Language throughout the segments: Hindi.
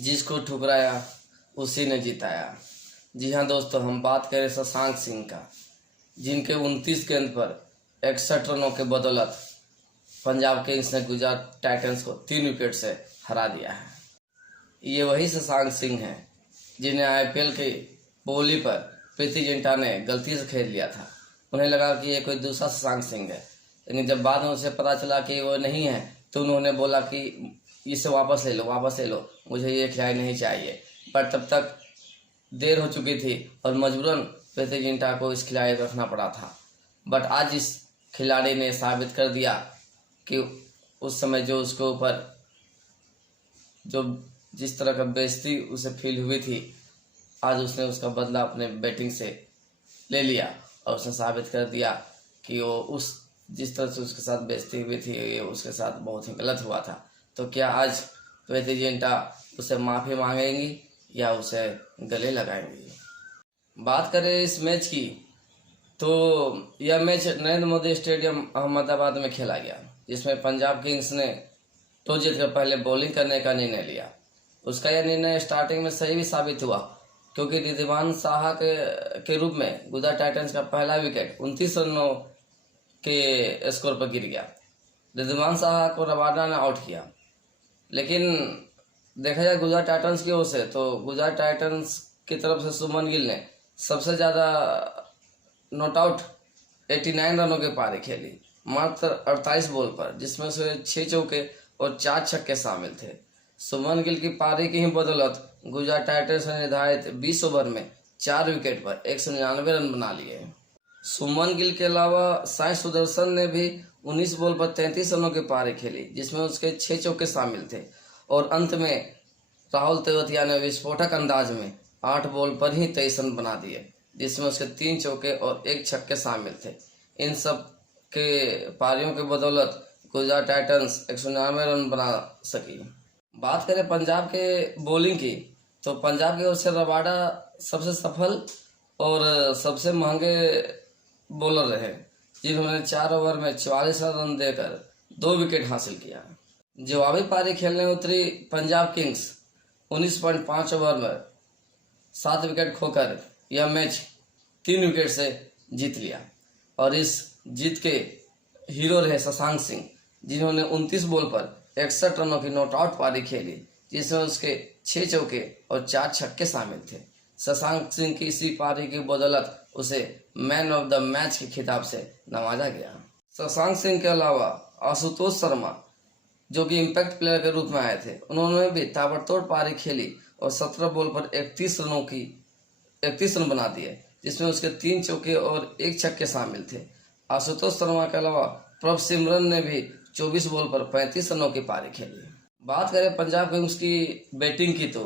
जिसको ठुकराया उसी ने जिताया। जी हाँ दोस्तों, हम बात करें शशांक सिंह का, जिनके 29 गेंद पर 61 रनों के बदौलत पंजाब किंग्स ने गुजरात टाइटंस को 3 विकेट से हरा दिया है। ये वही शशांक सिंह हैं जिन्हें आईपीएल के बोली पर प्रीति जिंटा ने गलती से खेल लिया था। उन्हें लगा कि ये कोई दूसरा शशांक सिंह है, लेकिन जब बाद में उसे पता चला कि वो नहीं है तो उन्होंने बोला कि इसे वापस ले लो, मुझे ये खिलाड़ी नहीं चाहिए। पर तब तक देर हो चुकी थी और मजबूरन प्रीति जिंटा को इस खिलाड़ी को रखना पड़ा था। बट आज इस खिलाड़ी ने साबित कर दिया कि उस समय जो उसके ऊपर जो जिस तरह का बेइज्जती उसे फील हुई थी, आज उसने उसका बदला अपने बैटिंग से ले लिया और उसने साबित कर दिया कि वो उस जिस तरह से उसके साथ बेइज्जती हुई थी ये उसके साथ बहुत ही गलत हुआ था। तो क्या आज प्रीति जिंटा उसे माफ़ी मांगेंगी या उसे गले लगाएंगी? बात करें इस मैच की तो यह मैच नरेंद्र मोदी स्टेडियम अहमदाबाद में खेला गया, जिसमें पंजाब किंग्स ने टॉस जीतकर पहले बॉलिंग करने का निर्णय लिया। उसका यह निर्णय स्टार्टिंग में सही भी साबित हुआ, क्योंकि रिद्धिमान साहा के रूप में गुजरात टाइटंस का पहला विकेट 29 रनों के स्कोर पर गिर गया। रिद्धिमान साहा को रबाडा ने आउट किया, लेकिन देखा जाए गुजरात टाइटंस की ओर से तो गुजरात टाइटंस की तरफ से शुभमन गिल ने सबसे ज़्यादा नॉट आउट 89 रनों के पारी खेली, मात्र 48 बॉल पर, जिसमें से 6 चौके और 4 छक्के शामिल थे। शुभमन गिल की पारी की ही बदौलत गुजरात टाइटंस ने निर्धारित 20 ओवर में 4 विकेट पर 199 रन बना लिए। शुभमन गिल के अलावा साई सुदर्शन ने भी 19 बॉल पर 33 रनों की पारी खेली, जिसमें उसके 6 चौके शामिल थे। और अंत में राहुल तेवतिया ने विस्फोटक अंदाज में 8 बॉल पर ही 23 रन बना दिए, जिसमें उसके 3 चौके और 1 छक्के शामिल थे। इन सब के पारियों के बदौलत गुजरात टाइटंस 199 रन बना सकी। बात करें पंजाब के बॉलिंग की तो पंजाब की ओर से रबाडा सबसे सफल और सबसे महंगे बॉलर रहे, जिन्होंने 4 ओवर में 44 रन देकर 2 विकेट हासिल किया। जवाबी पारी खेलने उतरी पंजाब किंग्स 19.5 ओवर में 7 विकेट खोकर यह मैच 3 विकेट से जीत लिया। और इस जीत के हीरो रहे शशांक सिंह, जिन्होंने 29 बॉल पर 61 रनों की नॉट आउट पारी खेली, जिसमें उसके 6 चौके और 4 छक्के शामिल थे। शशांक सिंह की इसी पारी की बदौलत उसे मैन ऑफ द मैच के खिताब से नवाजा गया। शशांक सिंह के अलावा आशुतोष शर्मा, जो कि इम्पैक्ट प्लेयर के रूप में आए थे, उन्होंने भी ताबड़तोड़ पारी खेली और 17 बॉल पर 31 रन बना दिए, जिसमें उसके 3 चौके और 1 छक्के शामिल थे। आशुतोष शर्मा के अलावा प्रभ सिमरन ने भी 24 बॉल पर 35 रनों की पारी खेली। बात करें पंजाब किंग्स की बैटिंग की तो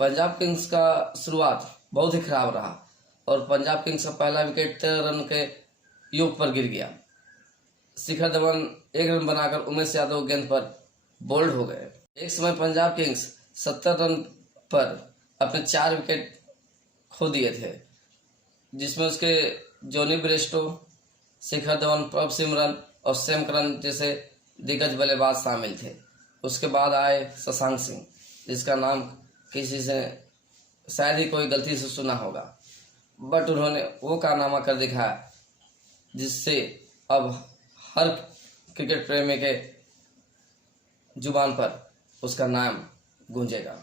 पंजाब किंग्स का शुरुआत बहुत ही खराब रहा और पंजाब किंग्स का पहला विकेट 13 रन के योग पर गिर गया। शिखर धवन 1 रन बनाकर उमेश यादव गेंद पर बोल्ड हो गए। एक समय पंजाब किंग्स 70 रन पर अपने 4 विकेट खो दिए थे, जिसमें उसके जॉनी ब्रेस्टो, शिखर धवन, प्रभ सिमरन और सैम करन जैसे दिग्गज बल्लेबाज शामिल थे। उसके बाद आए शशांक सिंह, जिसका नाम किसी से शायद ही कोई गलती से सुना होगा, बट उन्होंने वो कारनामा कर दिखाया जिससे अब हर क्रिकेट प्रेमी के जुबान पर उसका नाम गूंजेगा।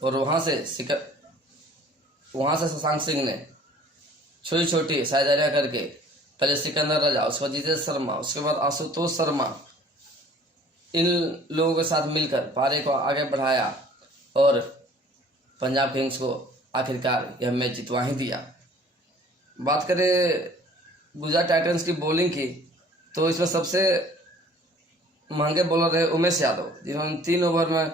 और वहाँ से शशांक सिंह ने छोटी छोटी शायदारियाँ करके पहले सिकंदर राजा, उसके बाद जितेश शर्मा, उसके बाद आशुतोष शर्मा, इन लोगों के साथ मिलकर पारी को आगे बढ़ाया और पंजाब किंग्स को आखिरकार यह मैच जितवा ही दिया। बात करें गुजरात टाइटंस की बॉलिंग की तो इसमें सबसे महंगे बॉलर रहे उमेश यादव, जिन्होंने 3 ओवर में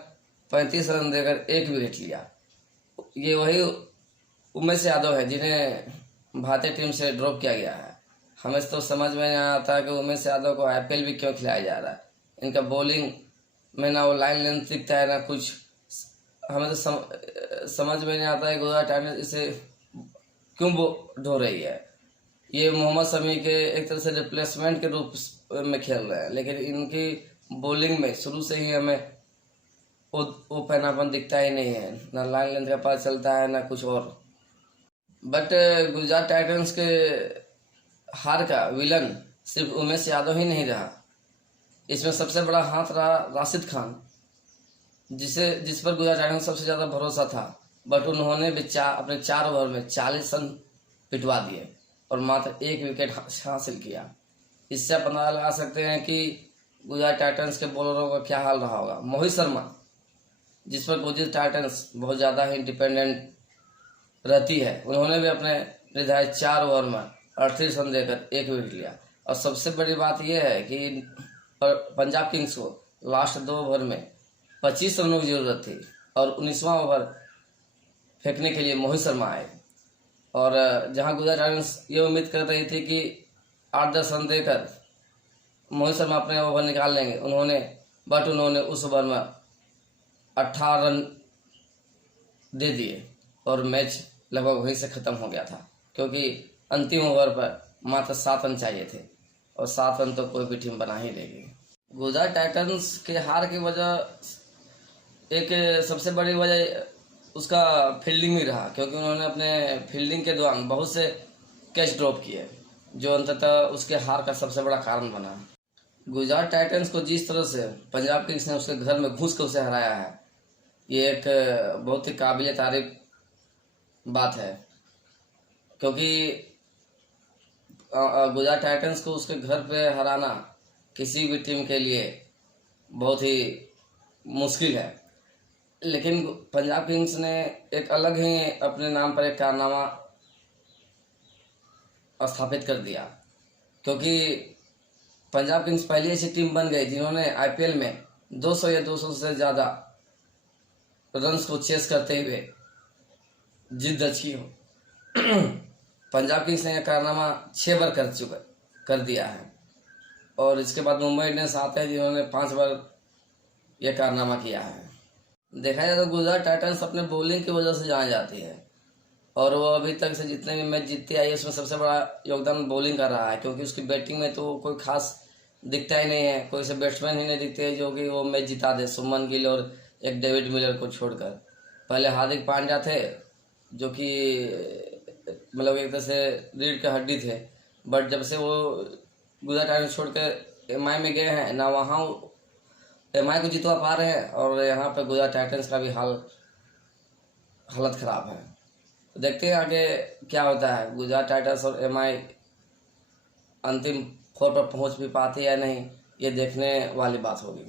35 रन देकर 1 विकेट लिया। ये वही उमेश यादव है जिन्हें भारतीय टीम से ड्रॉप किया गया है। हमें तो समझ में नहीं आता कि उमेश यादव को आईपीएल भी क्यों खिलाया जा रहा है। इनका बॉलिंग में ना वो लाइन लेंथ दिखता है ना कुछ। हमें तो समझ में नहीं आता है गुजरात टाइटंस इसे क्यों ढो रही है। ये मोहम्मद शमी के एक तरह से रिप्लेसमेंट के रूप में खेल रहे हैं, लेकिन इनकी बॉलिंग में शुरू से ही हमें वो पैनापन दिखता ही नहीं है, ना लाइन लेंथ का पता चलता है ना कुछ और। बट गुजरात टाइटंस के हार का विलन सिर्फ उमेश यादव ही नहीं रहा, इसमें सबसे बड़ा हाथ रहा राशिद खान, जिस पर गुजरात टाइटंस सबसे ज़्यादा भरोसा था। बट उन्होंने भी अपने 4 ओवर में 40 रन पिटवा दिए और मात्र 1 विकेट हासिल किया। इससे आप अंदाजा लगा सकते हैं कि गुजरात टाइटंस के बॉलरों का क्या हाल रहा होगा। मोहित शर्मा, जिस पर गुजरात टाइटंस बहुत ज़्यादा ही डिपेंडेंट रहती है, उन्होंने भी अपने निर्धारित 4 ओवर में 38 रन देकर 1 विकेट लिया। और सबसे बड़ी बात यह है कि पंजाब किंग्स को लास्ट 2 ओवर में 25 रनों की जरूरत थी और 19वां ओवर फेंकने के लिए मोहित शर्मा आए। और जहां गुजरात टाइटंस ये उम्मीद कर रही थी कि 8-10 रन देकर मोहित शर्मा अपने ओवर निकाल लेंगे, उन्होंने उस ओवर में 18 रन दे दिए और मैच लगभग वहीं से ख़त्म हो गया था, क्योंकि अंतिम ओवर पर मात्र 7 रन चाहिए थे और 7 रन तो कोई भी टीम बना ही लेगी। गुजरात टाइटंस के हार की वजह एक सबसे बड़ी वजह उसका फील्डिंग भी रहा, क्योंकि उन्होंने अपने फील्डिंग के दौरान बहुत से कैच ड्रॉप किए, जो अंततः उसके हार का सबसे बड़ा कारण बना। गुजरात टाइटंस को जिस तरह से पंजाब किंग्स ने उसके घर में घुस कर उसे हराया है, ये एक बहुत ही काबिल तारीफ बात है, क्योंकि गुजरात टाइटंस को उसके घर पे हराना किसी भी टीम के लिए बहुत ही मुश्किल है। लेकिन पंजाब किंग्स ने एक अलग ही अपने नाम पर एक कारनामा स्थापित कर दिया, क्योंकि पंजाब किंग्स पहली ऐसी टीम बन गई जिन्होंने आईपीएल में 200 या 200 से ज़्यादा रन्स को चेस करते हुए जीत दर्ज की हो। पंजाब किंग्स ने यह कारनामा 6 बार कर दिया है और इसके बाद मुंबई इंडियंस आते हैं जिन्होंने 5 बार यह कारनामा किया है। देखा जाए तो गुजरात टाइटंस अपने बॉलिंग की वजह से जानी जाती है और वो अभी तक से जितने भी मैच जीतती आई है उसमें सबसे बड़ा योगदान बॉलिंग का रहा है, क्योंकि उसकी बैटिंग में तो कोई खास दिखता ही नहीं है, कोई से बैट्समैन ही नहीं दिखते जो कि वो मैच जिता दे। सुमन गिल और एक डेविड मिलर को छोड़कर पहले हार्दिक पांड्या थे, जो कि मतलब एक तरह से रीढ़ की हड्डी थे, बट जब से वो गुजरात टाइटंस छोड़कर एमआई में गए हैं ना, वहाँ एमआई को जितवा पा रहे हैं और यहाँ पर गुजरात टाइटंस का भी हालत खराब है। तो देखते हैं आगे क्या होता है, गुजरात टाइटंस और एमआई अंतिम 4 पर पहुँच भी पाती है या नहीं, ये देखने वाली बात होगी।